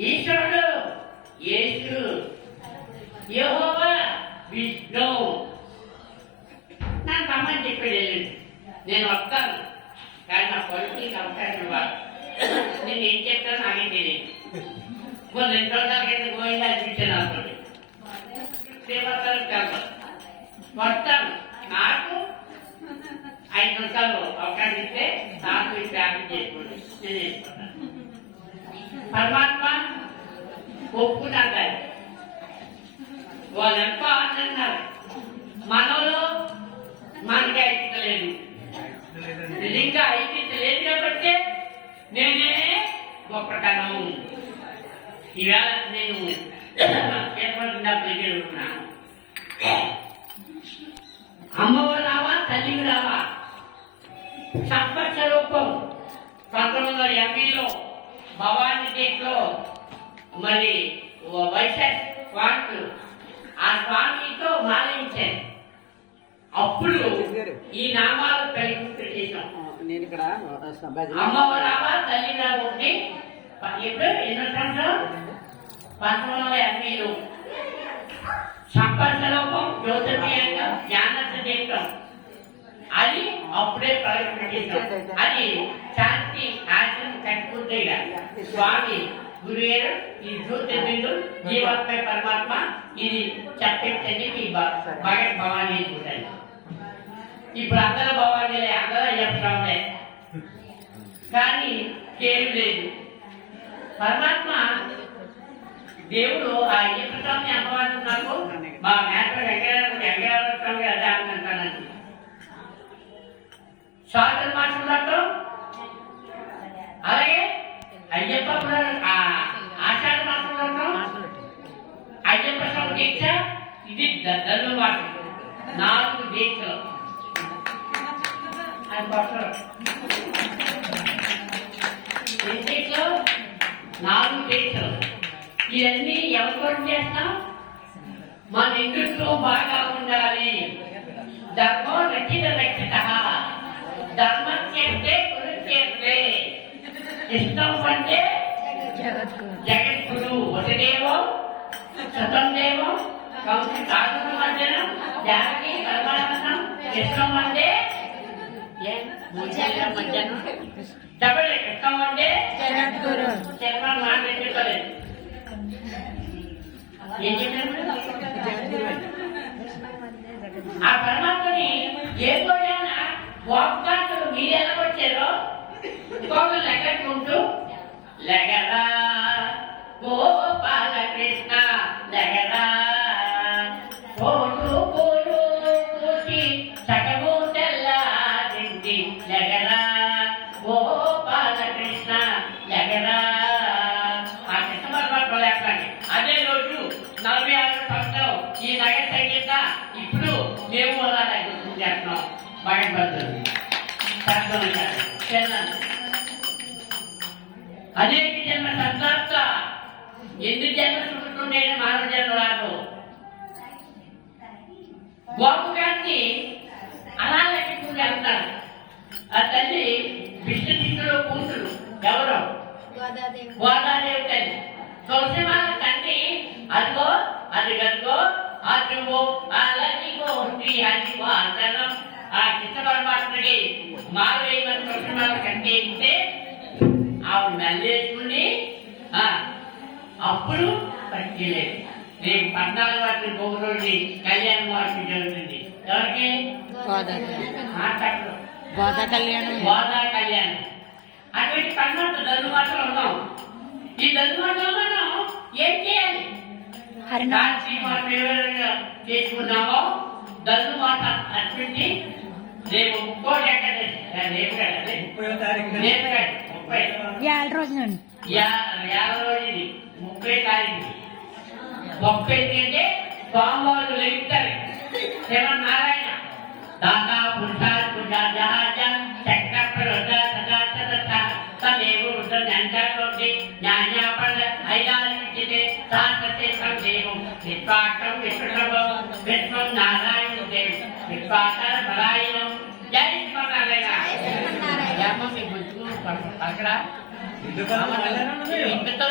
ఈశ్వరుడు యేసు, యెహోవా విష్ణు. నాకు అమ్మని చెప్పాడు వెళ్ళింది, నేను వస్తాను కానీ నా పరిస్థితికి అవకాశం ఇవ్వాలి. నేను ఏం చెప్తాను నాకే తెలియదు. కొన్ని 2 రోజుల కింద గోవిందా అనిపించాను అనుకోండి, సేవతాలు కాదు వస్తాను. నాకు 5 నిమిషాలు అవకాశం ఇస్తే నాకు ఈ ప్రార్థన చేసుకోండి, నేను చేసుకుంటాను. పరమాత్మ ఒప్పుకున్నారు, వాళ్ళు ఎంతో ఆనందన్నారు. మనలో మనకి ఐక్యత లేదు, నిజంగా ఐక్యత లేదు కాబట్టి నేనే గొప్పతనం. ఈవేళ నేను ఏర్పడుతున్నా ప్రజలున్నాను. అమ్మవు రావా తల్లివి రావా సంపక్ష రూపం 1980లో భవానీ గేట్లో మరి వైశాఖ్ స్వామి ఆ స్వామితో మాలించాను. అప్పుడు ఈ నామాలు కలిపి చేశాం. నేను ఇక్కడ అమ్మవ రావా తల్లి రావు ఉండి ఇప్పుడు ఎన్నో సంవత్సరం 1980లో సంపర్కలోపం జ్యోతిర్మయంగా జ్ఞానత చేస్తాం. అది అప్పుడే ప్రవేశపెట్టిస్తాం. అది శాంతి ఆశ్రమం కట్టుకుంటే స్వామి గురువేరు ఈ జ్యోతిర్బిందు జీవాత్మ పరమాత్మ ఇది చెప్పేది మీ భగత్ భవానీ చూడండి. ఇప్పుడు అందరూ భవానీలే, అందరూ చెప్తాంలే, కానీ ఏమి లేదు. పరమాత్మ దేవుడు ఆ అయ్యప్ప స్వామి అమ్మవారు నాకు మా మేటర్ వెంకటేశ్వర స్వామి అదే అంటానండి. స్వాతంత్ర మాసంలో అలాగే అయ్యప్ప ఆషాఢ మాసంలో అయ్యప్ప స్వామి దీక్ష, ఇది ధర్మ మాసం 4 దీక్షలు. అది పక్కన 4 దీక్షలు. ఇవన్నీ ఎవరు చేస్తాం? మన హిందుత్వం బాగా ఉండాలి. ధర్మం రక్షిత రక్షిత, ధర్మం చేస్తే కురుచేస్తే, ఇష్టం అంటే జగద్గురు వసుదేవం సతందేవం కంసి కాకుమర్జనం జానకి పరమానందం. ఇష్టం అంటే మధ్యాహ్నం డబల్ ఇష్టం అంటే జగద్గురు. చర్మ మాట చెప్పలేదు, ఏం చెప్పారు? ఆ పరమాత్మని ఏ పోయినా వాగ్దాతులు మీరు ఎలా వచ్చారో ఇంకొకరు లెక్కకుంటూ లెగరా గోపాల కృష్ణ లెగరా కోడు కోడు కూటి సగము తెల్లారింది లెగరా గోపాల కృష్ణ లెగరా. ఆ కృష్ణ పరమాత్మ లేకపోతే అదే రోజు 46 సంవత్సరం ఈ నగర సంగీత ఇప్పుడు మేము అలా గుర్తు చేస్తున్నాం. భగవద్గీత అనేక జన్మ సంతాప్త ఎన్ని జన్మ చుట్టుకుంటే మానవ జన్మ రాదు. గోపకాన్ని అలా లెక్కకుండా వెళ్తారు. ఆ తల్లి విష్ణులో కూతురు ఎవరో గోదాదేవి తల్లి. తులసిమాల తండ్రి అదిగో అది గదిగో అదిగో అలదిగో అదిగో అందరం. ఆ కృష్ణ పరమాత్మకి మాల వేయమని తులసిమాల కంటే ఇస్తే ఆవిడ మెల్లేసుకుని అప్పుడు పట్టిలేదు. రేపు 14వ వాటి రోజు కళ్యాణ మహోత్సవం జరుగుతుంది. ఎవరికి? గోదా కళ్యాణం. అటువంటి పన్నట్టు ధనుమాటలు ఉన్నాం. ఈ ధనుమాటలు మనం ఏం చేయాలి? చేసుకున్నామో ధనుమాట అటువంటి రేపు 30 రేపు 30 రోజు నుండి 30 తారీఖు 30 అంటే సోమవారం లెగుతారు. శివనారాయణ దాదా పురుషాలు పూజ జహాజ చక్రపర తదేవు రుద్రండి జ్ఞాపన ఐదారిచితే శాస్త్రతే సందేవం విశ్వాక్షం విష్ణుభవం విష్ణు నారాయణ దేవ్ విశ్వాకర బలాయనం. జై శ్రీమన్నారాయణ. మీ గుర్తు అక్కడ ఇంటితో